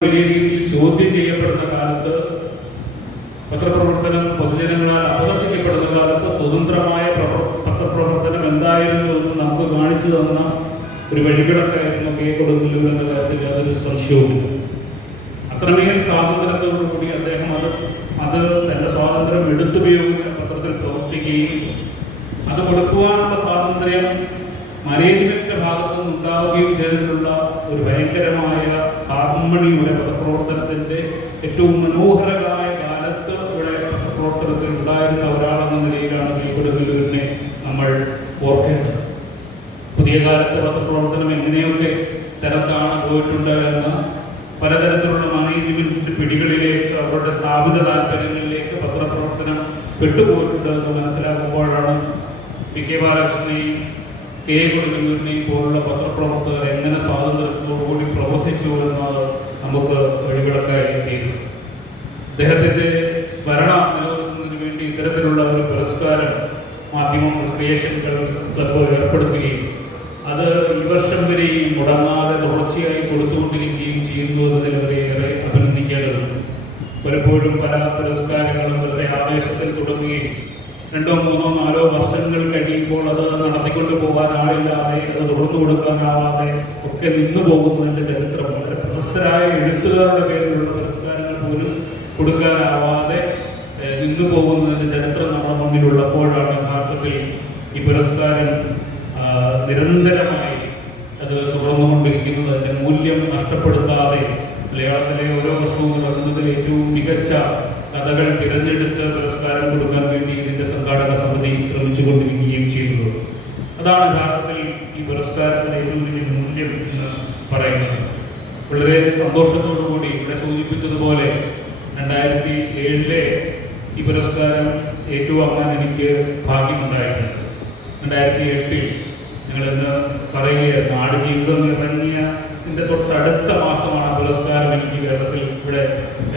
വലിയ രീതിയിൽ ചോദ്യം ചെയ്യപ്പെടുന്ന കാലത്ത് പത്രപ്രവർത്തനം പൊതുജനങ്ങളാൽ അപഹസിക്കപ്പെടുന്ന കാലത്ത് സ്വതന്ത്രമായ പ്രവർ- പത്രപ്രവർത്തനം എന്തായിരുന്നു എന്ന് നമുക്ക് കാണിച്ചു തന്ന ഒരു വഴികിടക്കായിരുന്നു കെ കൊടുങ്ങല്ലൂർ എന്ന കാര്യത്തിൽ യാതൊരു സംശയവുമില്ല. അത്രമേൽ സ്വാതന്ത്ര്യത്തോടുകൂടി അദ്ദേഹം അത് അത് തന്റെ സ്വാതന്ത്ര്യം എടുത്തുപയോഗിച്ച പത്രത്തിൽ പ്രവർത്തിക്കുകയും അത് കൊടുക്കുവാനുള്ള സ്വാതന്ത്ര്യം മാനേജ്മെന്റിന്റെ ഭാഗത്തു നിന്നുണ്ടാവുകയും ചെയ്തിട്ടുള്ള ഒരു ഭയങ്കരമായ ഹാർമണിയുടെ പത്രപ്രവർത്തനത്തിന്റെ ഏറ്റവും മനോഹരമായ കാലത്ത് ഇവിടെ പത്രപ്രവർത്തനത്തിൽ ഉണ്ടായിരുന്ന ഒരാളെന്ന നിലയിലാണ് ഈ നമ്മൾ ഓർക്കേണ്ടത്. പുതിയ കാലത്ത് പത്രപ്രവർത്തനം എങ്ങനെയൊക്കെ തരത്താണ് പോയിട്ടുണ്ട് എന്ന് പലതരത്തിലുള്ള മാനേജ്മെന്റിന്റെ പിടികളിലേക്ക് അവരുടെ സ്ഥാപിത താല്പര്യങ്ങളിലേക്ക് പത്രപ്രവർത്തനം പെട്ടുപോയിട്ടുണ്ട് എന്ന് മനസ്സിലാക്കുമ്പോഴാണ് വി കെ ബാലകൃഷ്ണനെയും കെ കൊടുങ്ങല്ലൂരിനെയും പോലുള്ള പത്രപ്രവർത്തകർ എങ്ങനെ സ്വാതന്ത്ര്യത്തോടുകൂടി പ്രവർത്തിച്ചു എന്നത് നമുക്ക് വഴിവിളക്കായി തീരും അദ്ദേഹത്തിന്റെ സ്മരണ നിലനിർത്തുന്നതിന് വേണ്ടി ഇത്തരത്തിലുള്ള ഒരു പുരസ്കാരം മാധ്യമം ക്രിയേഷൻ ഏർപ്പെടുത്തുകയും അത് ഈ വർഷം വരെയും മുടങ്ങാതെ തുടർച്ചയായി കൊടുത്തുകൊണ്ടിരിക്കുകയും ചെയ്യുന്നു എന്നതിൽ ഏറെ അഭിനന്ദിക്കേണ്ടതുണ്ട്. പലപ്പോഴും പല പുരസ്കാരങ്ങളും വളരെ ആവേശത്തിൽ തുടങ്ങുകയും രണ്ടോ മൂന്നോ നാലോ വർഷങ്ങൾ കഴിയുമ്പോൾ അത് നടത്തിക്കൊണ്ട് പോകാൻ ആളില്ലാതെ അത് തുറന്നു കൊടുക്കാനാവാതെ ഒക്കെ നിന്നു പോകുന്നതിന്റെ ചരിത്രം വളരെ പ്രശസ്തരായ എഴുത്തുകാരുടെ പേരിലുള്ള പുരസ്കാരങ്ങൾ പോലും കൊടുക്കാനാവാതെ നിന്നു പോകുന്നതിന്റെ ചരിത്രം നമ്മുടെ മുന്നിലുള്ളപ്പോഴാണ് യഥാർത്ഥത്തിൽ ഈ പുരസ്കാരം നിരന്തരമായി അത് തുറന്നുകൊണ്ടിരിക്കുന്നത്. അതിന്റെ മൂല്യം നഷ്ടപ്പെടുത്താതെ മലയാളത്തിലെ ഓരോ വർഷവും തുടങ്ങുന്നതിൽ ഏറ്റവും മികച്ച കഥകൾ തിരഞ്ഞെടുത്ത് പുരസ്കാരം അതാണ് യഥാർത്ഥത്തിൽ ഈ പുരസ്കാരത്തിന് ഏറ്റവും മൂല്യം എന്ന് പറയുന്നത്. വളരെ സന്തോഷത്തോടു കൂടി ഇവിടെ സൂചിപ്പിച്ചതുപോലെ രണ്ടായിരത്തി ഏഴിലെ ഈ പുരസ്കാരം ഏറ്റുവാങ്ങാൻ എനിക്ക് ഭാഗ്യമുണ്ടായിട്ടുണ്ട്. രണ്ടായിരത്തി എട്ടിൽ ഞങ്ങൾ ഇന്ന് പറയുകയായിരുന്നു ആടുജീവിതം ഇറങ്ങിയതിന്റെ തൊട്ടടുത്ത മാസമാണ് ആ പുരസ്കാരം എനിക്ക് കേരളത്തിൽ ഇവിടെ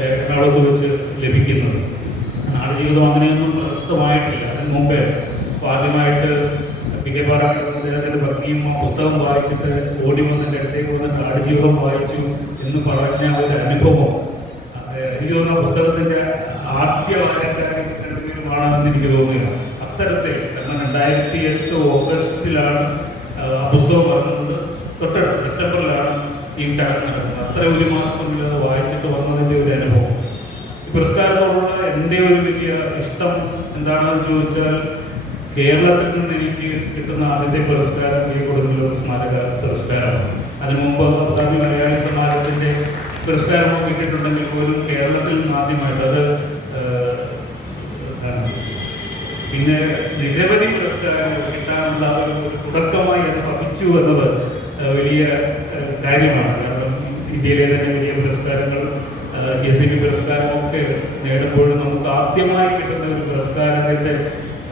എറണാകുളത്ത് വെച്ച് ലഭിക്കുന്നത്. ആടുജീവിതം അങ്ങനെയൊന്നും പ്രശസ്തമായിട്ടില്ല അതിന് മുമ്പേ. ആദ്യമായിട്ട് പി കെ പാറാക്കുന്നതിന്റെ ഭക്തിയും ആ പുസ്തകം വായിച്ചിട്ട് ഓടി വന്നതിന്റെ അടുത്തേക്ക് വന്നിട്ട് ആടുജീവിതം വായിച്ചു എന്ന് പറഞ്ഞ ഒരു അനുഭവം. എനിക്ക് തോന്നുന്ന പുസ്തകത്തിന്റെ ആദ്യ വായനക്കാരാണെന്ന് എനിക്ക് തോന്നുക അത്തരത്തിൽ കാരണം രണ്ടായിരത്തി എട്ട് ഓഗസ്റ്റിലാണ് പുസ്തകം പറഞ്ഞത് തൊട്ടടുത്ത് സെപ്റ്റംബറിലാണ് ഈ ചടങ്ങ് നടക്കുന്നത് അത്ര ഒരു മാസത്തിനുള്ളിൽ അത് വായിച്ചിട്ട് വന്നതിന്റെ ഒരു അനുഭവം. ഈ പുരസ്കാരത്തോടുള്ള എന്റെ ഒരു വലിയ ഇഷ്ടം എന്താണെന്ന് ചോദിച്ചാൽ കേരളത്തിൽ നിന്ന് എനിക്ക് കിട്ടുന്ന ആദ്യത്തെ പുരസ്കാരം ഈ കൊടുങ്ങല്ലൂർ സ്മാരക പുരസ്കാരമാണ്. അതിനു മുമ്പ് അബുദാബി മലയാളി സമാജത്തിന്റെ പുരസ്കാരമൊക്കെ കിട്ടിയിട്ടുണ്ടെങ്കിൽ പോലും കേരളത്തിൽ ആദ്യമായിട്ട് അത് പിന്നെ നിരവധി പുരസ്കാരങ്ങൾ കിട്ടാനുള്ള ഒരു തുടക്കമായി അത് പഠിച്ചു എന്നത് വലിയ കാര്യമാണ്. കാരണം ഇന്ത്യയിലെ തന്നെ വലിയ പുരസ്കാരങ്ങൾ ജെ സി ബി പുരസ്കാരമൊക്കെ നേടുമ്പോഴും നമുക്ക് ആദ്യമായി കിട്ടുന്ന ഒരു പുരസ്കാരത്തിന്റെ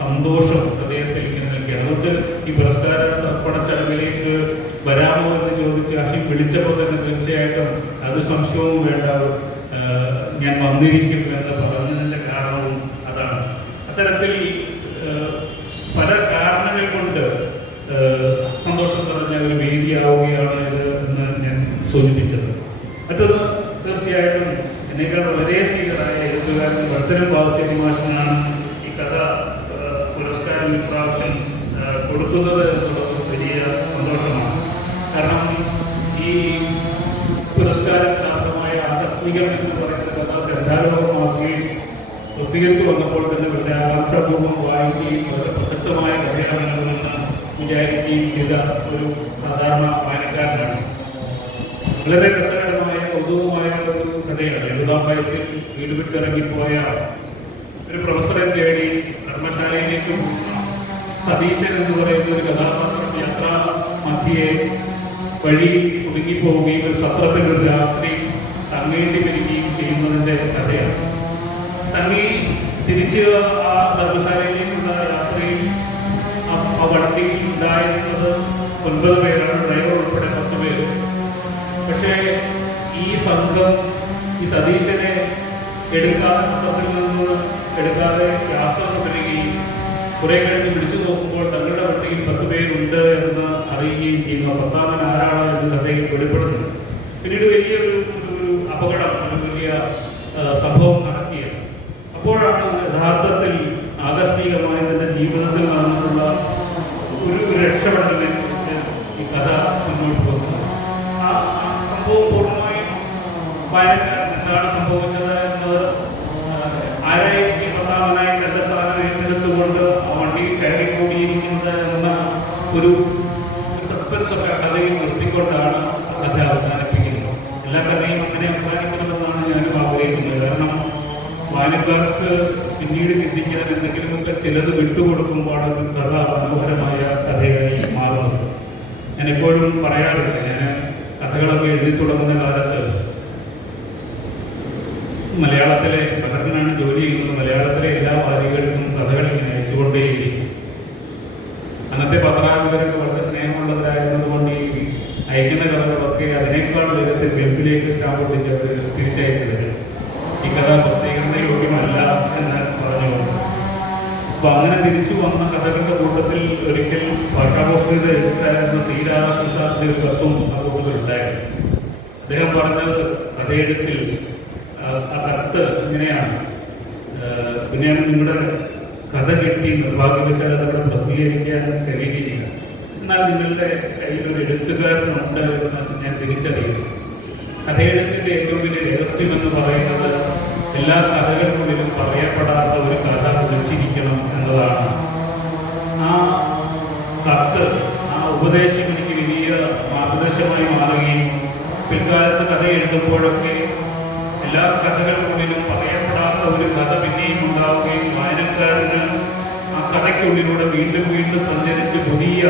സന്തോഷം ഹൃദയത്തിൽ ഇങ്ങനെ നിൽക്കുകയാണ്. അതുകൊണ്ട് ഈ പുരസ്കാര സമർപ്പണ ചടങ്ങിലേക്ക് വരാമോ എന്ന് ചോദിച്ച് അഷിം വിളിച്ചപ്പോൾ തന്നെ തീർച്ചയായിട്ടും അത് സംശയവും വേണ്ട ഞാൻ വന്നിരിക്കും എന്ന് പറഞ്ഞതിന്റെ കാരണവും അതാണ്. അത്തരത്തിൽ പല കാരണങ്ങൾ കൊണ്ട് സന്തോഷം പറഞ്ഞ ഒരു വേദിയാവുകയാണ് ഇത് എന്ന് ഞാൻ സൂചിപ്പിച്ചത്. മറ്റൊന്ന് തീർച്ചയായിട്ടും എന്നെക്കാൾ വളരെ സീനിയറായ എഴുത്തുകാരൻ വത്സരം ബാബുശ്ശേരി മാഷിനാണ് ഈ കഥ ഏഹ്, പുരസ്കാരം ഇപ്രാവശ്യം ഏഹ്, കൊടുക്കുന്നത് എന്നുള്ളത് വലിയ സന്തോഷമാണ്. കാരണം ഈ പുരസ്കാരമായ ആകസ്മികം എന്ന് പറയുന്ന കഥ മാസികയിൽ പ്രസിദ്ധീകരിച്ചു വന്നപ്പോൾ തന്നെ വളരെ ആകാംക്ഷാപൂർവം വായിക്കുകയും വളരെ പ്രസക്തമായ കഥയാണെന്ന് വിചാരിക്കുകയും ചെയ്ത ഒരു സാധാരണ വായനക്കാരനാണ്. വളരെ രസകരമായ കൗതുകമായ ഒരു കഥയാണ്. എഴുപതാം വയസ്സിൽ വീട് വിട്ടിറങ്ങിപ്പോയ ഒരു പ്രൊഫസറെ സതീശൻ എന്ന് പറയുന്ന ഒരു കഥാപാത്രം യാത്ര മധ്യയെ വഴി ഒതുങ്ങിപ്പോവുകയും ഒരു സത്രത്തിൽ ഒരു രാത്രി തങ്ങേണ്ടി വരികയും ചെയ്യുന്നതിന്റെ കഥയാണ്. തങ്ങി തിരിച്ച് ആ ധർമ്മശാലയിലേക്കുള്ള യാത്രയിൽ ആ- വണ്ടിയിൽ ഉണ്ടായിരുന്നത് ഒൻപത് പേരാണ് ഡ്രൈവർ ഉൾപ്പെടെ പത്ത് പേര്. പക്ഷേ ഈ സംഘം ഈ സതീശനെ എടുക്കാതെ സത്രത്തിൽ നിന്ന് എടുക്കാതെ യാത്ര തുടരുകയും കുറെ കഴിഞ്ഞ് വിളിച്ചു നോക്കുമ്പോൾ തങ്ങളുടെ പട്ടികയിൽ പത്ത് പേരുണ്ട് എന്ന് അറിയുകയും ചെയ്യുന്നു. പത്താമൻ ആരാണ് എന്ന് കഥയിൽ വെളിപ്പെടുന്നു പിന്നീട് വലിയൊരു ഒരു അപകടം വലിയ സംഭവം നടക്കുകയാണ്. അപ്പോഴാണ് യഥാർത്ഥത്തിൽ ആകസ്മികമായി തന്നെ ജീവിതത്തിൽ നടന്നിട്ടുള്ള ഒരു രക്ഷപ്പെടലിനെ കുറിച്ച് ഈ കഥ മുന്നോട്ട് പോകുന്നത്. ആ സംഭവം പൂർണമായും വായനക്കാരൻ എന്താണ് സംഭവിച്ചത് എന്നത് ആരായി കഥയിൽ നിർത്തിക്കൊണ്ടാണ് കഥ അവസാനിപ്പിക്കുന്നത്. എല്ലാ കഥയും അങ്ങനെ അവസാനിക്കണമെന്നാണ് ഞാൻ ആഗ്രഹിക്കുന്നത്. കാരണം വായനക്കാർക്ക് പിന്നീട് ചിന്തിക്കാൻ എന്തെങ്കിലുമൊക്കെ ചിലത് വിട്ടുകൊടുക്കുമ്പോൾ ഒരു കഥ മനോഹരമായ കഥയായി മാറുന്നത്. ഞാൻ എപ്പോഴും പറയാറുണ്ട് ഞാൻ കഥകളൊക്കെ എഴുതി തുടങ്ങുന്ന കാലത്ത് മലയാളത്തിലെ ബഹറിനാണ് ജോലി ചെയ്യുന്നത്. മലയാളത്തിലെ എല്ലാ വാരികൾക്കും കഥകൾ ഇങ്ങനെ അയച്ചുകൊണ്ടേയിരിക്കും. അന്നത്തെ പത്രാധിപരൊക്കെ വളരെ സ്നേഹമുള്ളവരായ അയക്കുന്ന കഥകളൊക്കെ അതിനേക്കാൾ വേഗത്തിൽ ഗൾഫിലേക്ക് സ്റ്റാമ്പ് അവർ തിരിച്ചയച്ചത് ഈ കഥ പ്രസിദ്ധീകരണ യോഗ്യമല്ല എന്ന് പറഞ്ഞു അപ്പൊ അങ്ങനെ തിരിച്ചു വന്ന കഥകളുടെ കൂട്ടത്തിൽ ഒരിക്കൽ ഭാഷാഭോഷയുടെ എഴുത്തായിരുന്ന സി ഒരു കത്തും ആ കൂട്ടത്തിൽ ഉണ്ടായിരുന്നു. അദ്ദേഹം പറഞ്ഞത് കഥയെഴുത്തിൽ ആ, കത്ത് ഇങ്ങനെയാണ്. പിന്നെ നിങ്ങളുടെ കഥ കിട്ടി നിർഭാഗ്യവശാൽ പ്രസിദ്ധീകരിക്കാൻ കഴിയുകയില്ല. എന്നാൽ നിങ്ങളുടെ ഒരു എഴുത്തുകാരനുണ്ട് എന്ന് ഞാൻ തിരിച്ചറിയുന്നു. കഥയെഴുത്തിന്റെ ഏറ്റവും വലിയ രഹസ്യം എന്ന് പറയുന്നത് എല്ലാ കഥകൾക്കുള്ളിലും പറയപ്പെടാത്ത ഒരു കഥ ഒളിച്ചിരിക്കണം എന്നതാണ്. ആ കത്ത് ആ ഉപദേശം എനിക്ക് വലിയ മാർഗദർശമായി മാറുകയും പിൽക്കാലത്ത് കഥ എഴുതുമ്പോഴൊക്കെ എല്ലാ കഥകൾക്കുള്ളിലും പറയപ്പെടാത്ത ഒരു കഥ പിന്നെയും ഉണ്ടാവുകയും വായനക്കാരന് ആ കഥയ്ക്കുള്ളിലൂടെ വീണ്ടും വീണ്ടും സഞ്ചരിച്ച് പുതിയ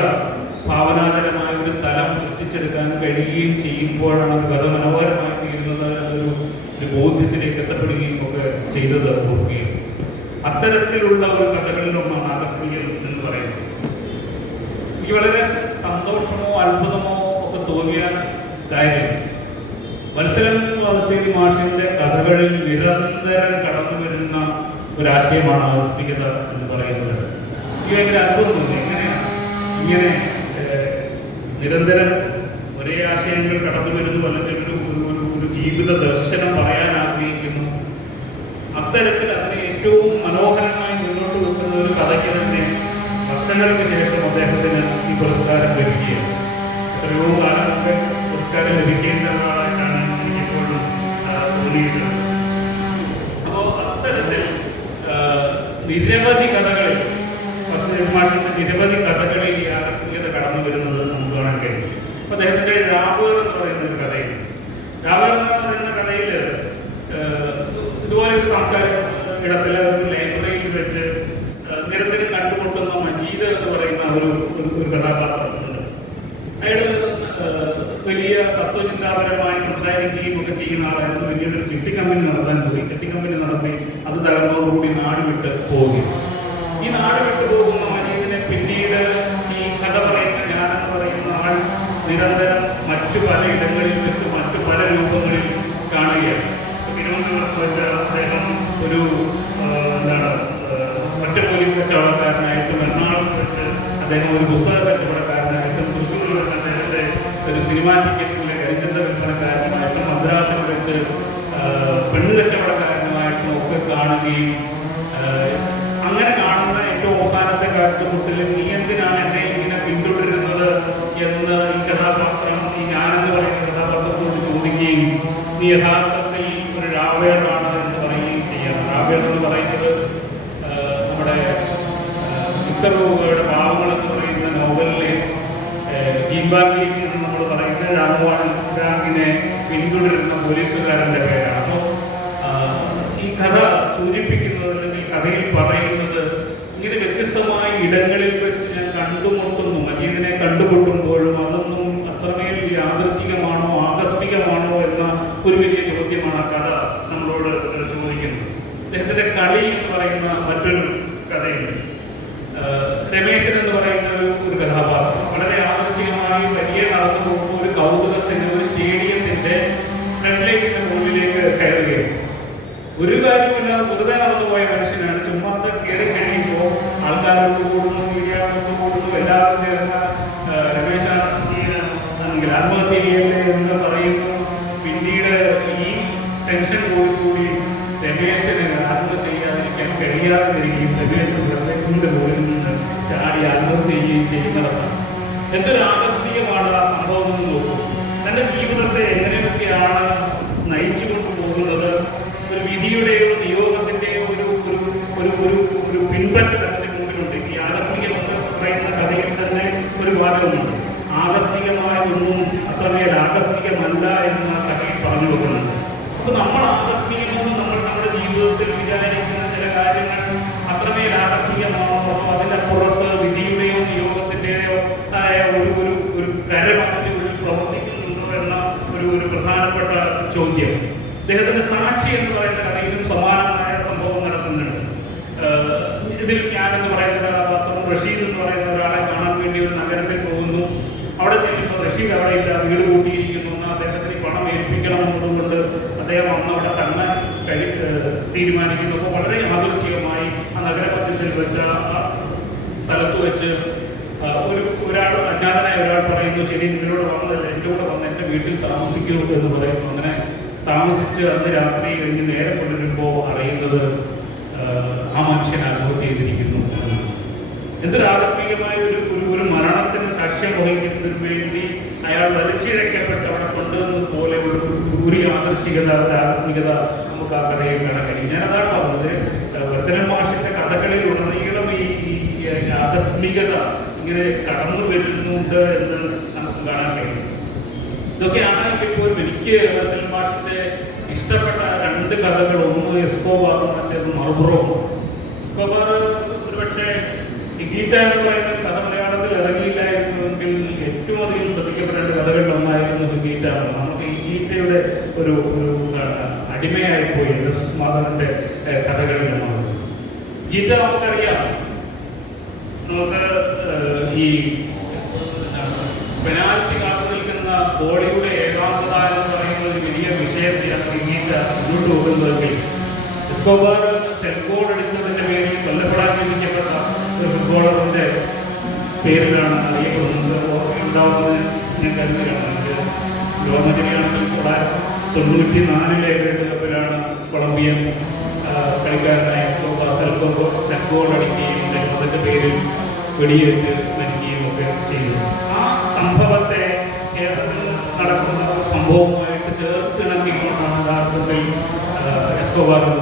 ഭാവനാതരമായ ഒരു തലം സൃഷ്ടിച്ചെടുക്കാൻ കഴിയുകയും ചെയ്യുമ്പോഴാണ് അത് കഥ മനോഹരമായി തീരുന്നത് അതൊരു ഒരു ബോധ്യത്തിലേക്ക് എത്തപ്പെടുകയും ഒക്കെ ചെയ്തത് ഓർക്കുകയും. അത്തരത്തിലുള്ള ഒരു കഥകളിലൊന്നാണ് ആകസ്മികം എന്ന് പറയുന്നത് എനിക്ക് വളരെ സന്തോഷമോ അത്ഭുതമോ ഒക്കെ തോന്നിയ കാര്യം മത്സരം വളശ്ശേരി മാഷിന്റെ കഥകളിൽ നിരന്തരം കടന്നു വരുന്ന ഒരാശയമാണ് ആകസ്മികത എന്ന് പറയുന്നത്. എനിക്ക് ഭയങ്കര അത്ഭുതം തോന്നി. എങ്ങനെയാണ് ഇങ്ങനെ നിരന്തരം ഒരേ ആശയങ്ങൾ കടന്നു വരുന്നു അല്ലെങ്കിൽ ഒരു ഒരു- ഒരു ജീവിത ദർശനം പറയാൻ ആഗ്രഹിക്കുന്നു. അത്തരത്തിൽ അതിനെ ഏറ്റവും മനോഹരമായി മുന്നോട്ട് വെക്കുന്ന ഒരു കഥയ്ക്ക് തന്നെ വർഷങ്ങൾക്ക് ശേഷം അദ്ദേഹത്തിന് ഈ പുരസ്കാരം ലഭിക്കുകയാണ്. എത്രയോ കാലങ്ങൾക്ക് പുരസ്കാരം ലഭിക്കേണ്ട ഒരാളായിട്ടാണ് എനിക്കിപ്പോഴും തോന്നിയിട്ടുള്ളത്. അപ്പോൾ അത്തരത്തിൽ നിരവധി കഥകളിൽ ഫസ്റ്റ് മാഷിന്റെ നിരവധി കഥകളിൽ ഈ ആകസ്മികത കടന്നു വരുന്നത് നമുക്ക് കാണാൻ കഴിയും അപ്പൊ അദ്ദേഹത്തിന്റെ രാവേർ എന്ന് പറയുന്ന ഒരു കഥയിൽ രാവേർ എന്ന് പറയുന്ന കഥയിൽ ഇതുപോലെ ഒരു സാംസ്കാരിക ഇടത്തിലെ ലൈബ്രറിയിൽ വെച്ച് നിരന്തരം കണ്ടുമുട്ടുന്ന മജീദ് എന്ന് പറയുന്ന ഒരു ഒരു- കഥാപാത്രമുണ്ട്. അയാൾ വലിയ തത്വചിന്താപരമായി സംസാരിക്കുകയും ഒക്കെ ചെയ്യുന്ന ആളായിരുന്നു. വലിയൊരു ചിട്ടി കമ്പനി നടത്താൻ പോയി. ചിട്ടി കമ്പനി നടത്തി അത് തകർന്നതോടുകൂടി നാട് വിട്ട് പോവുകയും ഈ നാട് വിട്ടു പോകുന്ന മജീദിനെ പിന്നീട് ഈ കഥ പറയുന്ന ഞാനെന്ന് പറയുന്ന ആൾ നിരന്തരം മറ്റു പല ഇടങ്ങളിൽ വെച്ച് മറ്റു പല രൂപങ്ങളിൽ കാണുകയാണ് ഇപ്പൊ തിരുവനന്തപുരത്ത് വെച്ച് അദ്ദേഹം ഒരു എന്താണ് ഒറ്റ പോലീസ് കച്ചവടക്കാരനായിട്ടും എറണാകുളത്ത് വെച്ച് അദ്ദേഹം ഒരു പുസ്തക കച്ചവടക്കാരനായിട്ടും തൃശ്ശൂരിൽ അദ്ദേഹത്തെ ഒരു സിനിമാ ടിക്കറ്റിലെ കരിച്ചന്ത വിൽപ്പനക്കാരനുമായിട്ടും മദ്രാസിൽ വെച്ച് പെണ്ണ് കച്ചവടക്കാരനുമായിട്ടും ഒക്കെ കാണുകയും അങ്ങനെ കാണുന്ന ഏറ്റവും അവസാനത്തെ കാലത്തുമുട്ടിൽ നീ എന്തിനാണ് എന്നെ ഇങ്ങനെ പിന്തുടരുന്നത് എന്ന് ഈ കഥാപാത്രം ഈ ഞാനെന്ന് പറയുന്ന കഥാപാത്രത്തോട് ചോദിക്കുകയും നീ യഥാർത്ഥത്തിൽ ഒരു രാവേറാണ് എന്ന് പറയുകയും ചെയ്യാം രാവേർ എന്ന് പറയുന്നത് ആ, നമ്മുടെ വിക്ടർ ഹൂഗോയുടെ പാവങ്ങൾ എന്ന് പറയുന്ന നോവലിലെ ഗീൻബാജി എന്ന് നമ്മൾ പറയുന്ന രാമവാൻ റാങ്കിനെ പിന്തുടരുന്ന പോലീസുകാരന്റെ പേരാണ്. അപ്പോൾ ഈ കഥ സൂചിപ്പിക്കുന്നത് അല്ലെങ്കിൽ കഥയിൽ പറയുന്നത് ഇങ്ങനെ വ്യത്യസ്തമായ ഇടങ്ങളിൽ വെച്ച് ഞാൻ കണ്ടുമുട്ടുന്നു. മജീദിനെ കണ്ടുമുട്ടുമ്പോഴും അതൊന്നും അത്രമേൽ യാദൃച്ഛികമാണോ ആകസ്മികമാണോ എന്ന ഒരു വലിയ ചോദ്യമാണ് കഥ നമ്മളോട് ചോദിക്കുന്നത്. അദ്ദേഹത്തിന്റെ കളി എന്ന് പറയുന്ന മറ്റൊരു കഥയുണ്ട് ആഹ് രമേശൻ എന്ന് പറയുന്ന ഒരു ഒരു കഥാപാത്രം. വളരെ ആകർഷികമായി വലിയ നടന്നു പോകുന്ന ഒരു കൗതുകത്തിന്റെ ഒരു സ്റ്റേഡിയത്തിന്റെ ഫ്രണ്ട് ലൈറ്റിന്റെ മുകളിലേക്ക് കയറുകയാണ്. ഒരു കാര്യമില്ലാതെ വെറുതെ നടന്നുപോയ മനുഷ്യനാണ്. ചുമ്മാ കയറി കഴിയുമ്പോൾ ആൾക്കാരോട് കൂടുന്നു മീഡിയകളോട് കൂടുന്നു എല്ലാവരും ചേർന്ന രമേശ ആത്മഹത്യ എന്ന് പറയുന്നു പിന്നീട് ഈ ടെൻഷൻ കൂടി കൂടി രമേശന് ആത്മഹത്യ ചെയ്യാതിരിക്കാൻ കഴിയാതെ രമേശൻ വെറുതെ കൊണ്ട് മുകളിൽ നിന്ന് ചാടി അനുഭവിക്കുകയും ചെയ്യുന്നതാണ് എന്തൊരു ആകസ്മികമാണ് ആ സംഭവം എന്ന് നോക്കും തന്റെ ജീവിതത്തെ എങ്ങനെയൊക്കെയാണ് നയിച്ചു കൊണ്ടുപോകുന്നത്? ഒരു വിധിയുടെയോ നിയോഗത്തിന്റെയോ ഒരു ഒരു ഒരു ഒരു പിൻപറ്റൽ മുമ്പിലുണ്ട്. ഈ ആകസ്മികം എന്ന് കഥയിൽ തന്നെ ഒരു ഭാഗമുണ്ട് ആകസ്മികമായ ഒന്നും അത്രമേൽ ആകസ്മികമല്ല എന്ന് ആ കഥയിൽ പറഞ്ഞു വെക്കുന്നുണ്ട്. അപ്പോൾ നമ്മൾ ആകസ്മികമെന്ന് നമ്മൾ നമ്മുടെ ജീവിതത്തിൽ വിചാരിക്കുന്ന ചില കാര്യങ്ങൾ പ്രധാനപ്പെട്ട ചോദ്യം. അദ്ദേഹത്തിന്റെ സാക്ഷി എന്ന് പറയുന്ന കഥയിലും സമാനമായ സംഭവം നടക്കുന്നുണ്ട്. ഇതിൽ ഞാൻ എന്ന് പറയുന്ന കഥാപാത്രം റഷീദ് എന്ന് പറയുന്ന ഒരാളെ കാണാൻ വേണ്ടി ഒരു നഗരത്തിൽ പോകുന്നു. അവിടെ ചെല്ലുമ്പോൾ റഷീദ് അവിടെ ഇല്ല വീട് കൂട്ടിയിരിക്കുന്നു എന്നാൽ അദ്ദേഹത്തിന് പണം ഏൽപ്പിക്കണം എന്നതുകൊണ്ട് അദ്ദേഹം അന്ന് അവിടെ തന്നെ കഴി തീരുമാനിക്കുന്നു. അപ്പോൾ വളരെ യാദൃച്ഛികമായി ആ നഗരമധ്യത്തിൽ വെച്ച സ്ഥലത്ത് വെച്ച് ഒരു ഒരാൾ അജ്ഞാതനായ ഒരാൾ പറയുന്നു ശരി നിങ്ങളോട് വന്നതല്ല എന്റെ കൂടെ വന്ന് വീട്ടിൽ താമസിക്കൂ എന്ന് പറയുന്നു അങ്ങനെ താമസിച്ച് അന്ന് രാത്രി കഴിഞ്ഞ് നേരെ കൊണ്ടുവരുമ്പോൾ അറിയുന്നത് ആ, മനുഷ്യൻ ആത്മഹത്യ ചെയ്തിരിക്കുന്നു. എന്തൊരു ആകസ്മികമായ ഒരു ഒരു മരണത്തിന് സാക്ഷ്യം വഹിക്കുന്നതിന് വേണ്ടി അയാൾ വലിച്ചിഴക്കപ്പെട്ട് അവിടെ കൊണ്ടുവന്നത് പോലെ ഒരു ഒരു യാദൃശ്ചികത ഒരു ആകസ്മികത നമുക്ക് ആ കഥയിൽ കാണാൻ കഴിയും ഞാൻ അതാണ് പറഞ്ഞത് വസലൻ മാഷിന്റെ കഥകളിൽ ഉടനീളം ഈ ആകസ്മികത ഇങ്ങനെ കടന്നു വരുന്നുണ്ട് എന്ന് നമുക്ക് കാണാൻ കഴിയും ഇതൊക്കെയാണ് എങ്കിൽ പോലും എനിക്ക് ഇഷ്ടപ്പെട്ട രണ്ട് കഥകൾ ഒന്ന് എസ്കോബാറും മറ്റേത് മറുപുറവും എസ്കോബാർ ഒരു പക്ഷേ ഗീറ്റ എന്ന് പറയുന്ന കഥ മലയാളത്തിൽ ഇറങ്ങിയില്ലായിരുന്നുവെങ്കിൽ ഏറ്റവും അധികം ശ്രദ്ധിക്കപ്പെടേണ്ട കഥകളിൽ ഒന്നായിരുന്നു ഗീറ്റ നമുക്ക് ഈ ഗീറ്റയുടെ ഒരു ഒരു അടിമയായിപ്പോയി. എസ് മാധവന്റെ കഥകളിൽ നിന്നാണ്. ഗീറ്റ നമുക്കറിയാം. നമുക്ക് ഈ പെനാൽറ്റി കാത്തു നിൽക്കുന്ന ബോളിയുടെ ഏകാന്തത എന്ന് പറയുന്ന ഒരു വലിയ വിഷയത്തെയാണ് ഗീത മുന്നോട്ട് പോകുന്നതെങ്കിൽ എസ്കോബാർ സെൽഗോൾ അടിച്ചതിന്റെ പേരിൽ കൊല്ലപ്പെടാൻ വിധിക്കപ്പെട്ട ഒരു ഫുട്ബോളറിന്റെ പേരിലാണ് അറിയപ്പെടുന്നത്. ഓർമ്മയുണ്ടാവുന്നത് ഞാൻ കരുതുകയാണ്. എനിക്ക് കൂടെ തൊണ്ണൂറ്റി നാലിലെ വേൾഡ് കപ്പിലാണ് കൊളംബിയൻ കളിക്കാരനായ എസ്കോബാർ സെൽഗോ സെൽഗോൾ അടിക്കുകയും അതിന്റെ പേരിൽ വെടിയേറ്റ് മരിക്കുകയും ഒക്കെ ചെയ്തു ആ സംഭവത്തെ കേരളത്തിൽ നടക്കുന്ന സംഭവവുമായിട്ട് ചേർത്തിണക്കിക്കൊണ്ടാണ് യഥാർത്ഥത്തിൽ എസ്കോബാർ എന്ന്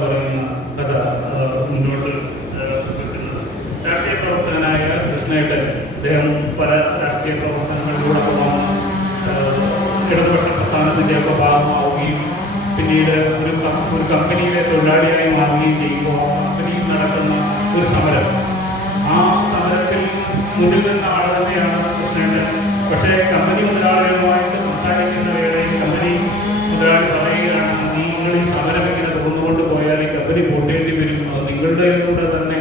ഭാഗമാവുകയും പിന്നീട് ഒരു ഒരു കമ്പനിയിലെ തൊഴിലാളിയായി മാറുകയും ചെയ്യുമ്പോൾ കമ്പനിയിൽ നടക്കുന്ന ഒരു സമരം. ആ സമരത്തിൽ മുന്നിൽ നിന്ന ആൾ തന്നെയാണ് പ്രസിഡന്റ്. പക്ഷേ കമ്പനി മുതലാളികളുമായിട്ട് സംസാരിക്കുന്ന വേളയിൽ കമ്പനി മുതലാളി പറയുകയാണ് നിങ്ങൾ ഈ സമരം ഇങ്ങനെ തുറന്നുകൊണ്ട് പോയാൽ ഈ കമ്പനി പൂട്ടേണ്ടി വരും. നിങ്ങളുടെ കൂടെ തന്നെ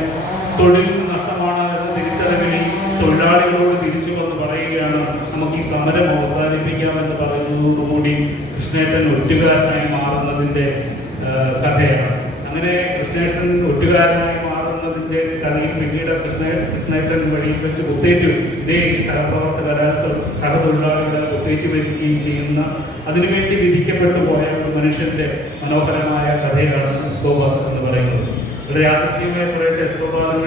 തൊഴിൽ നഷ്ടമാണ് എന്ന് തൊഴിലാളികളോട് തിരിച്ചു പറയുകയാണ് നമുക്ക് ഈ സമരം അവസാനിപ്പിക്കാമെന്ന് പറയുന്നതോടുകൂടി കൃഷ്ണേട്ടൻ ഒറ്റുകാരനായി മാറുന്നതിന്റെ കഥയാണ്. അങ്ങനെ കൃഷ്ണേട്ടൻ ഒറ്റുകാരനായി മാറുന്നതിന്റെ കഥയിൽ പിന്നീട് കൃഷ്ണ കൃഷ്ണേട്ടൻ വഴിയിൽ വെച്ച് കുത്തേറ്റ്. ഇതേ സഹപ്രവർത്തകരാത്ത സഹതൊഴിലാളികളെ കുത്തേറ്റ് വരികയും ചെയ്യുന്ന അതിനുവേണ്ടി വിധിക്കപ്പെട്ടു പോയ ഒരു മനുഷ്യന്റെ മനോഹരമായ കഥയാണ് എസ്കോബാർ എന്ന് പറയുന്നത്. ഒരു യാദൃശ്യമായി പറയട്ടെ എസ്കോബാറിന്